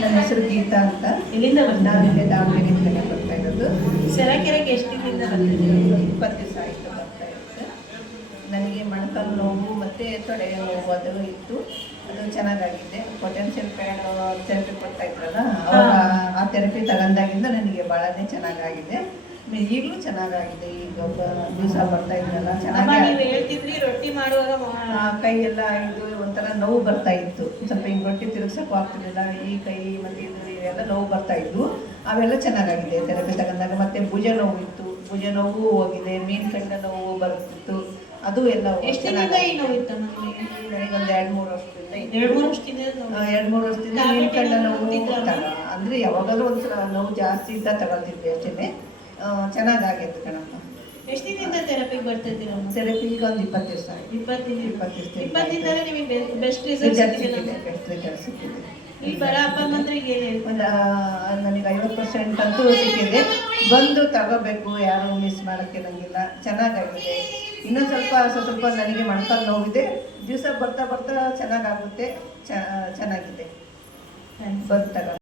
ನನ್ನ ಹೆಸರು ಗೀತಾ ಅಂತ. ಎಲ್ಲಿಂದ ನಾನು ಇಲ್ಲೇ ದಾವಣಗೆರೆಯಿಂದಲೇ ಬರ್ತಾ ಇರೋದು. ಸೆರಕೆರೆಗೆ ಎಷ್ಟು ದಿನದಿಂದ ಬರ್ತಿದ್ದೀರಾ? 20 ದಿವಸ ಆಯಿತು ಬರ್ತಾ ಇರುತ್ತೆ. ನನಗೆ ಮೊಣಕಾಲು ನೋವು ಮತ್ತು ತೊಡೆ ನೋವು ಅದು ಇತ್ತು. ಅದು ಚೆನ್ನಾಗಾಗಿದೆ. ಪೊಟೆನ್ಷಿಯಲ್ ಪ್ಯಾಡ್ ಥೆರಪಿ ಕೊಡ್ತಾ ಇದ್ರಲ್ಲ, ಅವಾಗ ಆ ಥೆರಪಿ ತಗೊಂಡಾಗಿಂದ ನನಗೆ ಭಾಳನೇ ಚೆನ್ನಾಗಾಗಿದೆ. ಈಗಲೂ ಚೆನ್ನಾಗಾಗಿದೆ. ಈಗ ದಿವಸ ಬರ್ತಾ ಇದ್ರಲ್ಲ ಚೆನ್ನಾಗಿ. ನೀವು ಹೇಳ್ತಿದ್ರಿ ರೊಟ್ಟಿ ಮಾಡುವಾಗ ಕೈ ಎಲ್ಲ ಇದು ಒಂಥರ ನೋವು ಬರ್ತಾ ಇತ್ತು. ಸ್ವಲ್ಪ ಹಿಂಗೆ ರೊಟ್ಟಿ ತಿರುಗ್ಸೋಕ್ಕೂ ಆಗ್ತಿರ್ಲಿಲ್ಲ. ಈ ಕೈ ಮತ್ತು ಇವೆಲ್ಲ ನೋವು ಬರ್ತಾ ಇದ್ವು. ಅವೆಲ್ಲ ಚೆನ್ನಾಗಾಗಿದೆ ಥೆರಪಿ ತಗೊಂಡಾಗ. ಮತ್ತು ಭುಜ ನೋವು ಇತ್ತು, ಭುಜ ನೋವು ಹೋಗಿದೆ. ಮೀನು ಕಂಡ ನೋವು ಬರ್ತಿತ್ತು, ಅದು ಎಲ್ಲ ಚೆನ್ನಾಗಿ ನೋವಿತ್ತು. ನನಗೊಂದು 2-3 ವರ್ಷದಿಂದ 2-3 ವರ್ಷದಿಂದ 2-3 ವರ್ಷದಿಂದ ಮೀನು ಕಂಡ ನೋವು ಅಂದರೆ ಯಾವಾಗಲೂ ಒಂದ್ಸಲ ನೋವು ಜಾಸ್ತಿ ಇದ್ದ ತಗೊಳ್ತಿದ್ದೆ ಅಷ್ಟೇ. ಚೆನ್ನಾಗಾಗೈತೆ ಕಣಪ್ಪ. ಎಷ್ಟು ದಿನದಿಂದ ಥೆರಪಿಗೆ ಬರ್ತಿದ್ದೀರಾ? ಥೆರಪಿಗೆ ಒಂದು 20 ದಿವಸ ಆಯಿತು. 20 ದಿನದಲ್ಲಿ ನಿಮಗೆ ಬೆಸ್ಟ್ ರಿಸಲ್ಟ್ ಸಿಕ್ಕಿದೆ. ಬೆಸ್ಟ್ ರಿಸಲ್ಟ್ ಸಿಕ್ಕಿದೆ. ಈ ಬರ ಅಪ್ಪ ಅಮ್ಮಂದ್ರಿಗೆ ಒಂದು ನನಗೆ 50% ಅಂತೂ ಸಿಕ್ಕಿದೆ. ಬಂದು ತಗೋಬೇಕು, ಯಾರು ಮಿಸ್ ಮಾಡೋಕ್ಕೆ ನನಗಿಲ್ಲ. ಚೆನ್ನಾಗಾಗಿದೆ. ಇನ್ನೂ ಸ್ವಲ್ಪ ನನಗೆ ಮೊಣಕಾಲು ನೋವಿದೆ. ದಿವಸ ಬರ್ತಾ ಚೆನ್ನಾಗಾಗುತ್ತೆ. ಚೆನ್ನಾಗಿದೆ. ಬಂದು ತಗೋ.